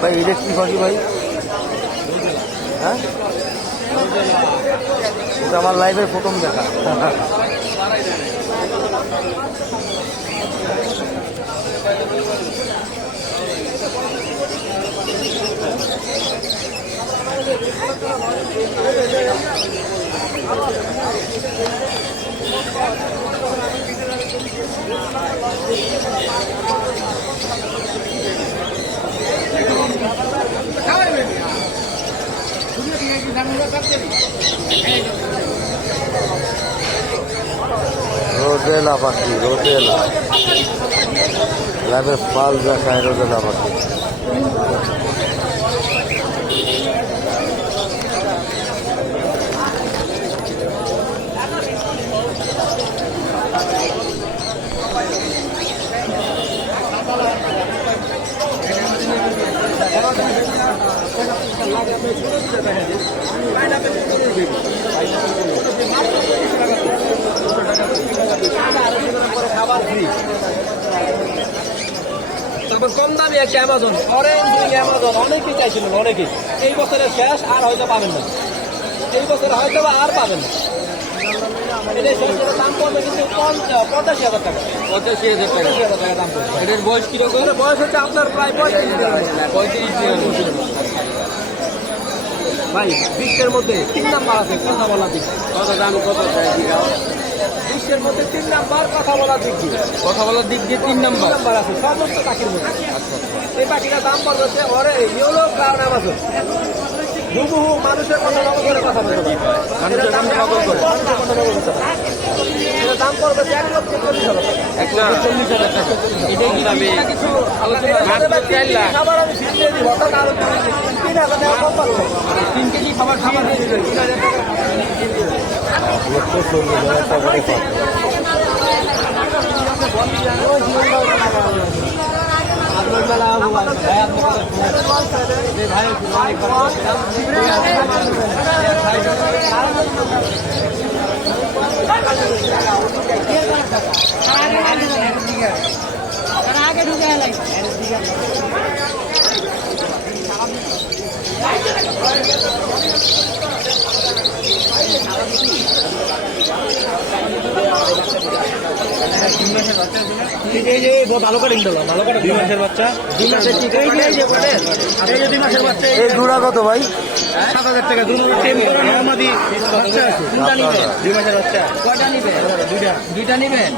ভাই এটা কি পাখি ভাই? হ্যাঁ, এটা আমার লাইফের প্রথম দেখা। রোজেলা পাখি, রোজেলা লাইফের পাল দেখায় রোজেলা পাখি। তারপর কম দামি একটা অ্যামাজন, অরেঞ্জ অ্যামাজন অনেকেই চাইছিলেন, অনেকেই। এই বছরের শেষ, আর হয়তো পাবেন না, এই বছর হয়তো আর পাবেন না। দাম পড়বে কিন্তু 85,000 টাকা। 85,000 টাকা দাম পড়বে। এটার বয়স কিরকম? বয়স হচ্ছে আপনার প্রায় 35 দিন। ভাই বিশ্বের মধ্যে 3 নাম্বার আছে কথা বলার দিক। কত দাম, কত বিশ্বের মধ্যে 3 নাম্বার কথা বলার দিক দিয়ে, কথা বলার দিক দিয়ে 3 নাম্বার আছে সমস্ত পাখির মধ্যে। এই পাখিটার দাম পড়বে হচ্ছে ওরে ইয়েলো ক্রাউন অ্যামাজন। হুবহু মানুষের কথা নকল করে কথা বলবে, মানুষের দাম নকল করে, এটার দাম পড়বে 1,40,000 টাকা। 1,40,000 টাকা। এটা কি দামে কিছু আলোচনা? খাবার আমি ফিরে দিয়ে দিব, অর্থাৎ আরো 3,000 টাকা কম পাচ্ছ। 3 কেজি খাবার দিয়ে দিবেন 3,000 টাকা। आगे ढुके ভালো করে ভালো করে 2 মাসের বাচ্চা, 2 মাসের ঠিক এই যে 2 মাসের বাচ্চা। এই জোড়া কত ভাই? 7,000 টাকা। নরমাদি বাচ্চা আছে। 2 মাসের বাচ্চা কয়টা নিবে? দুইটা নিবেন।